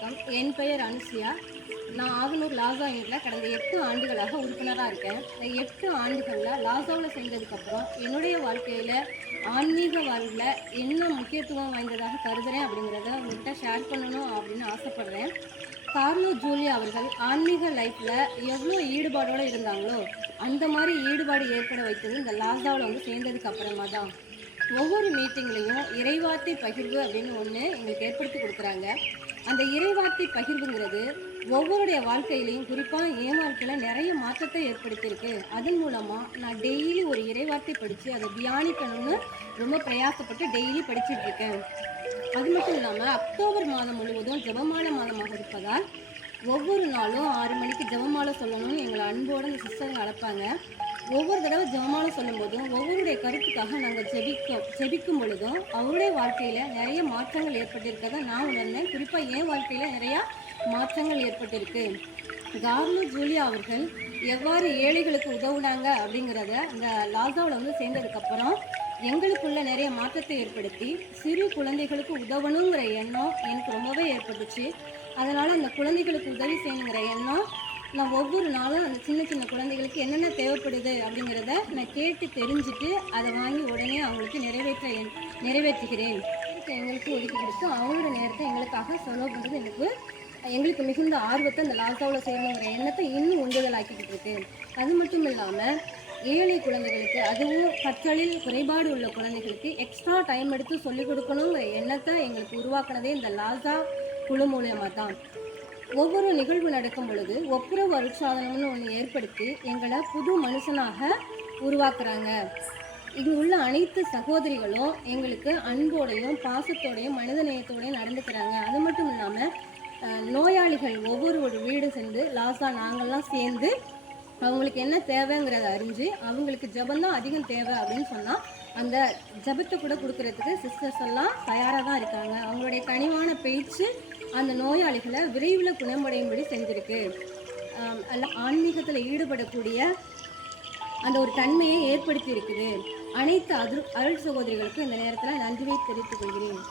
வணக்கம். என் பெயர் அனுசியா. நான் ஆகனூர் லாசா யூனிட்டில் கடந்த 8 ஆண்டுகளாக உறுப்பினராக இருக்கேன். இந்த 8 ஆண்டுகளில் லாசாவில் சேர்ந்ததுக்கப்புறம் என்னுடைய வாழ்க்கையில் ஆன்மீக வாழ்வில் என்ன முக்கியத்துவம் வாய்ந்ததாக கருதுகிறேன் அப்படிங்கிறத உங்கள்கிட்ட ஷேர் பண்ணணும் அப்படின்னு ஆசைப்பட்றேன். கார்லோ ஜூலியா அவர்கள் ஆன்மீக லைஃப்பில் எவ்வளோ ஈடுபாடோடு இருந்தாங்களோ அந்த மாதிரி ஈடுபாடு ஏற்பட வைத்தது இந்த லாசாவில் வந்து சேர்ந்ததுக்கு அப்புறமா தான். ஒவ்வொரு மீட்டிங்லேயும் இறைவார்த்தை பகிர்வு அப்படின்னு ஒன்று எங்களுக்கு ஏற்படுத்தி கொடுக்குறாங்க. அந்த இறைவார்த்தை பகிர்வுங்கிறது ஒவ்வொருடைய வாழ்க்கையிலையும், குறிப்பாக என் வாழ்க்கையில் நிறைய மாற்றத்தை ஏற்படுத்தியிருக்கு. அதன் மூலமாக நான் டெய்லி ஒரு இறைவார்த்தை படித்து அதை தியானிக்கணும்னு ரொம்ப பிரயாசப்பட்டு டெய்லி படிச்சுட்ருக்கேன். அது மட்டும் இல்லாமல் அக்டோபர் மாதம் முழுவதும் ஜெபமாலை மாதமாக இருப்பதால் ஒவ்வொரு நாளும் 6 மணிக்கு ஜெபமாலை சொல்லணும்னு எங்களை அன்போடு அந்த சிஸ்டர்கள் அழைப்பாங்க. ஒவ்வொரு தடவை ஜெபமாலை சொல்லும்போதும் ஒவ்வொருடைய கருத்துக்காக நாங்கள் ஜெபிக்கும் பொழுதும் அவருடைய வாழ்க்கையில் நிறைய மாற்றங்கள் ஏற்பட்டிருக்கதை நான் உணர்ந்தேன். குறிப்பாக என் வாழ்க்கையில் நிறையா மாற்றங்கள் ஏற்பட்டிருக்கு. கார்லோ ஜூலியா அவர்கள் எவ்வாறு ஏழைகளுக்கு உதவுனாங்க அப்படிங்கிறத இந்த லாசாவில் வந்து சேர்ந்ததுக்கப்புறம் எங்களுக்குள்ள நிறைய மாற்றத்தை ஏற்படுத்தி சிறு குழந்தைகளுக்கு உதவணுங்கிற எண்ணம் எனக்கு ரொம்பவே ஏற்பட்டுச்சு. அதனால் அந்த குழந்தைகளுக்கு உதவி செய்யணுங்கிற எண்ணம் நான் ஒவ்வொரு நாளும் அந்த சின்ன சின்ன குழந்தைகளுக்கு என்னென்ன தேவைப்படுது அப்படிங்கிறத நான் கேட்டு தெரிஞ்சுட்டு அதை வாங்கி உடனே அவங்களுக்கு நிறைவேற்றுகிறேன். எங்களுக்கு ஒதுக்கி கொடுத்து அவங்களோட நேரத்தை எங்களுக்காக செலவு பண்ணுறது எங்களுக்கு மிகுந்த ஆர்வத்தை அந்த லாசாவில் செய்யணுங்கிற எண்ணத்தை இன்னும் உந்துதலாக்கிக்கிட்டு இருக்கு. அது மட்டும் இல்லாமல் ஏழை குழந்தைகளுக்கு, அதுவும் கற்றலில் குறைபாடு உள்ள குழந்தைகளுக்கு எக்ஸ்ட்ரா டைம் எடுத்து சொல்லிக் கொடுக்கணுங்கிற எண்ணத்தை எங்களுக்கு உருவாக்குனதே இந்த லாசா குழு மூலமாக தான். ஒவ்வொரு நிகழ்வு நடக்கும் பொழுது ஒப்புரவு அருட்சாதனம்னு ஒன்று ஏற்படுத்தி எங்களை புது மனுஷனாக உருவாக்குறாங்க. இங்கு உள்ள அனைத்து சகோதரிகளும் எங்களுக்கு அன்போடையும் பாசத்தோடையும் மனித நேயத்தோடையும் நடந்துக்கிறாங்க. அது மட்டும் இல்லாமல் நோயாளிகள் ஒவ்வொரு வீடு சென்று லாசா நாங்கள்லாம் சேர்ந்து அவங்களுக்கு என்ன தேவைங்கிறத அறிஞ்சு அவங்களுக்கு ஜபந்தான் அதிகம் தேவை அப்படின்னு சொன்னால் அந்த ஜபத்தை கூட கொடுக்கறதுக்கு சிஸ்டர்ஸ் எல்லாம் தயாராக தான் இருக்காங்க. அவங்களுடைய கனிவான பேச்சு அந்த நோயாளிகளை விரைவில் குணமடையும்படி செஞ்சுருக்கு. ஆன்மீகத்தில் ஈடுபடக்கூடிய அந்த ஒரு தன்மையை ஏற்படுத்தி இருக்குது. அனைத்து அருள் சகோதரிகளுக்கும் இந்த நேரத்தில் நன்றியை தெரிவித்துக் கொள்கிறேன்.